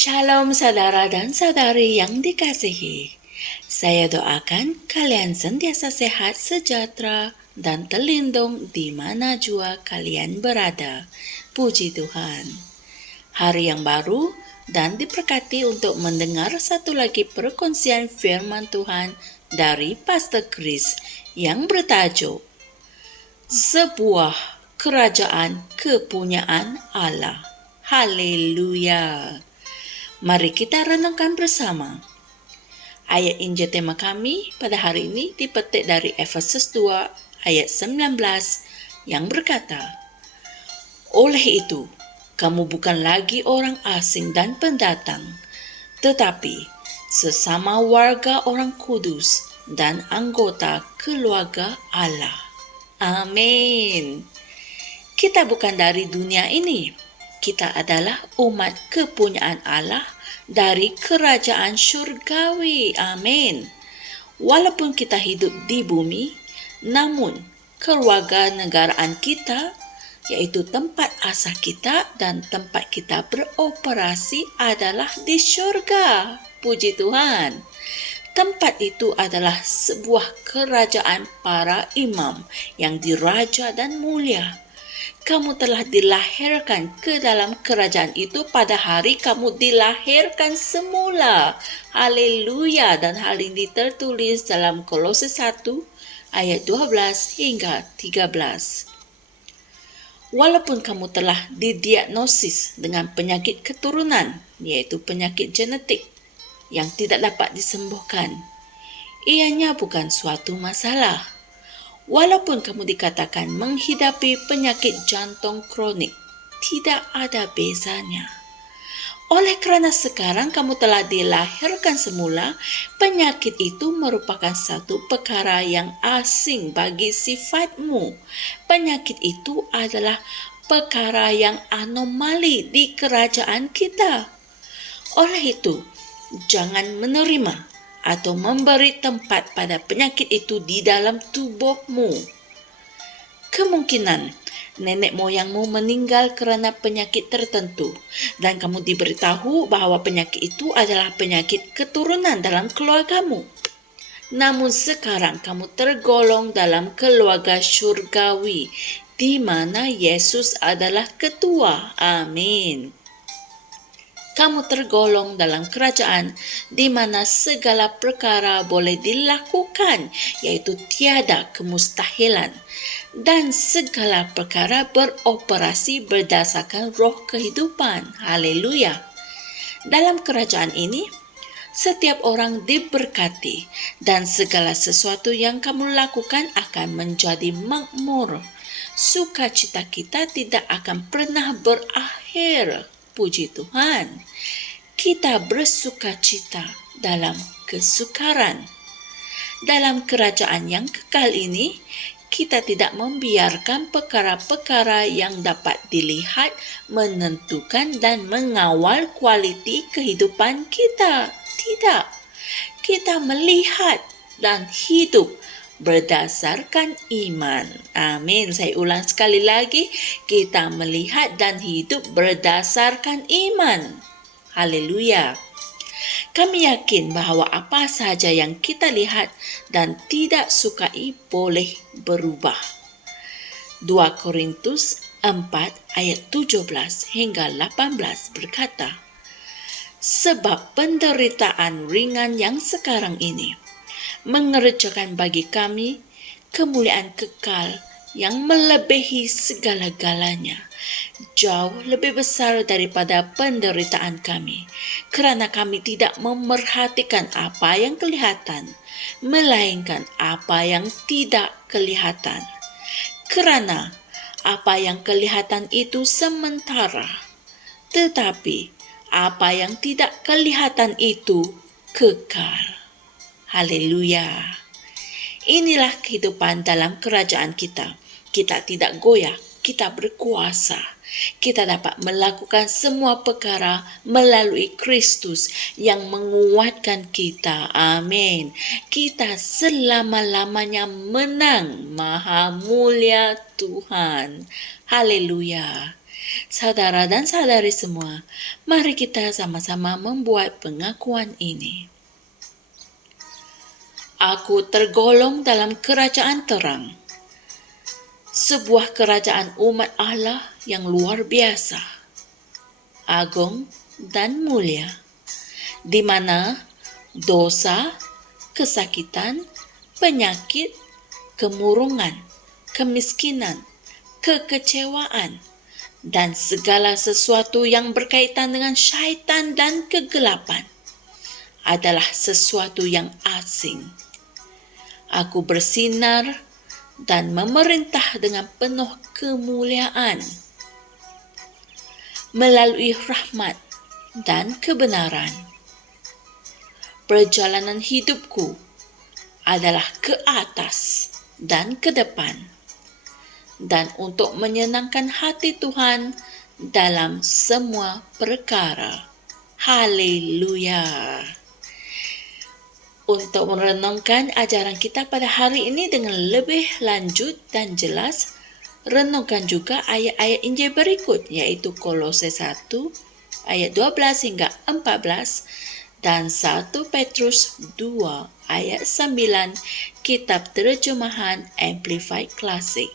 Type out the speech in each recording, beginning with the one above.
Shalom saudara dan saudari yang dikasihi. Saya doakan kalian sentiasa sehat, sejahtera, dan terlindung di mana jua kalian berada. Puji Tuhan. Hari yang baru dan diberkati untuk mendengar satu lagi perkongsian firman Tuhan dari Pastor Chris yang bertajuk Sebuah Kerajaan Kepunyaan Allah. Haleluya. Mari kita renungkan bersama. Ayat Injil tema kami pada hari ini dipetik dari Efesus 2 ayat 19 yang berkata, oleh itu, kamu bukan lagi orang asing dan pendatang, tetapi sesama warga orang kudus dan anggota keluarga Allah. Amin. Kita bukan dari dunia ini. Kita adalah umat kepunyaan Allah dari kerajaan syurgawi. Amin. Walaupun kita hidup di bumi, namun keluarga negaraan kita, yaitu tempat asal kita dan tempat kita beroperasi adalah di syurga. Puji Tuhan. Tempat itu adalah sebuah kerajaan para imam yang diraja dan mulia. Kamu telah dilahirkan ke dalam kerajaan itu pada hari kamu dilahirkan semula. Haleluya. Dan hal ini tertulis dalam Kolose 1 ayat 12 hingga 13. Walaupun kamu telah didiagnosis dengan penyakit keturunan, yaitu penyakit genetik yang tidak dapat disembuhkan, ianya bukan suatu masalah. Walaupun kamu dikatakan menghidapi penyakit jantung kronik, tidak ada bezanya. Oleh kerana sekarang kamu telah dilahirkan semula, penyakit itu merupakan satu perkara yang asing bagi sifatmu. Penyakit itu adalah perkara yang anomali di kerajaan kita. Oleh itu, jangan menerima atau memberi tempat pada penyakit itu di dalam tubuhmu. Kemungkinan nenek moyangmu meninggal kerana penyakit tertentu dan kamu diberitahu bahawa penyakit itu adalah penyakit keturunan dalam keluargamu. Namun sekarang kamu tergolong dalam keluarga syurgawi di mana Yesus adalah ketua. Amin. Kamu tergolong dalam kerajaan di mana segala perkara boleh dilakukan, iaitu tiada kemustahilan, dan segala perkara beroperasi berdasarkan roh kehidupan. Haleluya. Dalam kerajaan ini, setiap orang diberkati dan segala sesuatu yang kamu lakukan akan menjadi makmur. Sukacita kita tidak akan pernah berakhir. Puji Tuhan. Kita bersukacita dalam kesukaran. Dalam kerajaan yang kekal ini, kita tidak membiarkan perkara-perkara yang dapat dilihat menentukan dan mengawal kualiti kehidupan kita. Tidak. Kita melihat dan hidup berdasarkan iman. Amin. Saya ulang sekali lagi. Kita melihat dan hidup berdasarkan iman. Haleluya. Kami yakin bahawa apa sahaja yang kita lihat dan tidak sukai boleh berubah. 2 Korintus 4 ayat 17 hingga 18 berkata, sebab penderitaan ringan yang sekarang ini mengerjakan bagi kami kemuliaan kekal yang melebihi segala-galanya, jauh lebih besar daripada penderitaan kami, kerana kami tidak memerhatikan apa yang kelihatan, melainkan apa yang tidak kelihatan. Kerana apa yang kelihatan itu sementara, tetapi apa yang tidak kelihatan itu kekal. Haleluya. Inilah kehidupan dalam kerajaan kita. Kita tidak goyah, kita berkuasa. Kita dapat melakukan semua perkara melalui Kristus yang menguatkan kita. Amin. Kita selama-lamanya menang. Maha mulia Tuhan. Haleluya. Saudara dan saudari semua, mari kita sama-sama membuat pengakuan ini. Aku tergolong dalam kerajaan terang, sebuah kerajaan umat Allah yang luar biasa, agung dan mulia, di mana dosa, kesakitan, penyakit, kemurungan, kemiskinan, kekecewaan, dan segala sesuatu yang berkaitan dengan syaitan dan kegelapan adalah sesuatu yang asing. Aku bersinar dan memerintah dengan penuh kemuliaan melalui rahmat dan kebenaran. Perjalanan hidupku adalah ke atas dan ke depan, dan untuk menyenangkan hati Tuhan dalam semua perkara. Haleluya. Untuk merenungkan ajaran kita pada hari ini dengan lebih lanjut dan jelas, renungkan juga ayat-ayat Injil berikut, yaitu Kolose 1 ayat 12 hingga 14 dan 1 Petrus 2 ayat 9 kitab terjemahan Amplified Classic.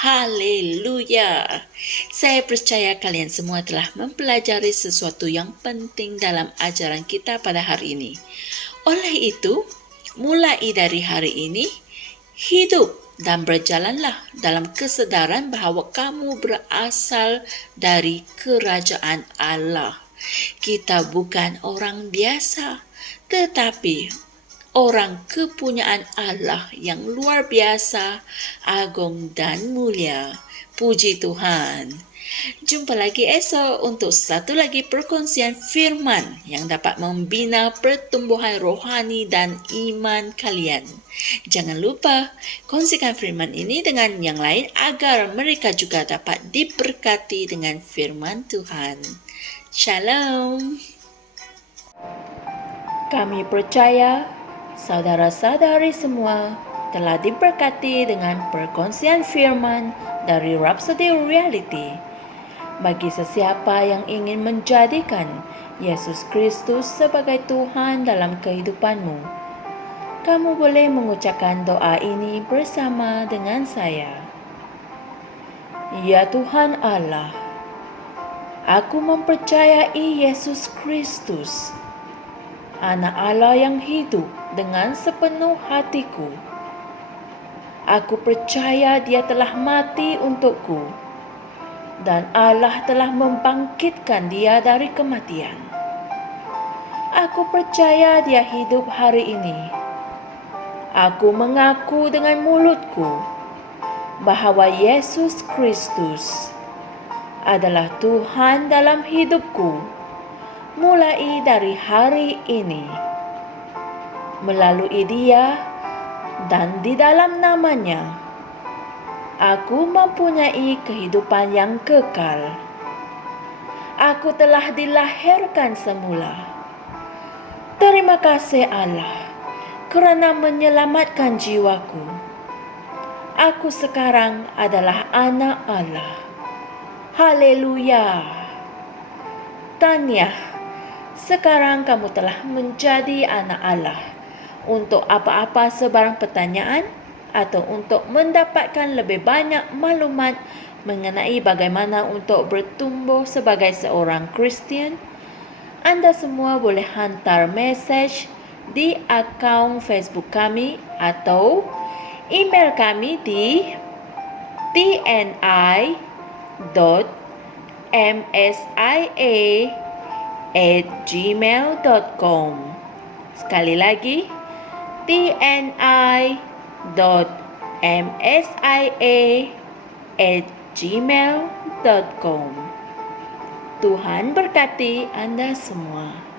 Haleluya. Saya percaya kalian semua telah mempelajari sesuatu yang penting dalam ajaran kita pada hari ini. Oleh itu, mulai dari hari ini, hidup dan berjalanlah dalam kesedaran bahawa kamu berasal dari kerajaan Allah. Kita bukan orang biasa, tetapi orang kepunyaan Allah yang luar biasa, agung dan mulia. Puji Tuhan. Jumpa lagi esok untuk satu lagi perkongsian firman yang dapat membina pertumbuhan rohani dan iman kalian. Jangan lupa kongsikan firman ini dengan yang lain agar mereka juga dapat diberkati dengan firman Tuhan. Shalom. Kami percaya saudara-saudari semua telah diberkati dengan perkongsian firman dari Rhapsody Reality. Bagi sesiapa yang ingin menjadikan Yesus Kristus sebagai Tuhan dalam kehidupanmu, kamu boleh mengucapkan doa ini bersama dengan saya. Ya Tuhan Allah, aku mempercayai Yesus Kristus, Anak Allah yang hidup dengan sepenuh hatiku. Aku percaya Dia telah mati untukku, dan Allah telah membangkitkan Dia dari kematian. Aku percaya Dia hidup hari ini. Aku mengaku dengan mulutku bahawa Yesus Kristus adalah Tuhan dalam hidupku mulai dari hari ini. Melalui Dia dan di dalam nama-Nya, aku mempunyai kehidupan yang kekal. Aku telah dilahirkan semula. Terima kasih Allah kerana menyelamatkan jiwaku. Aku sekarang adalah anak Allah. Haleluya. Tahniah, sekarang kamu telah menjadi anak Allah. Untuk apa-apa sebarang pertanyaan atau untuk mendapatkan lebih banyak maklumat mengenai bagaimana untuk bertumbuh sebagai seorang Kristian, anda semua boleh hantar mesej di akaun Facebook kami atau email kami di tni.msia@gmail.com. Sekali lagi, tni.msia@gmail.com. Tuhan berkati anda semua.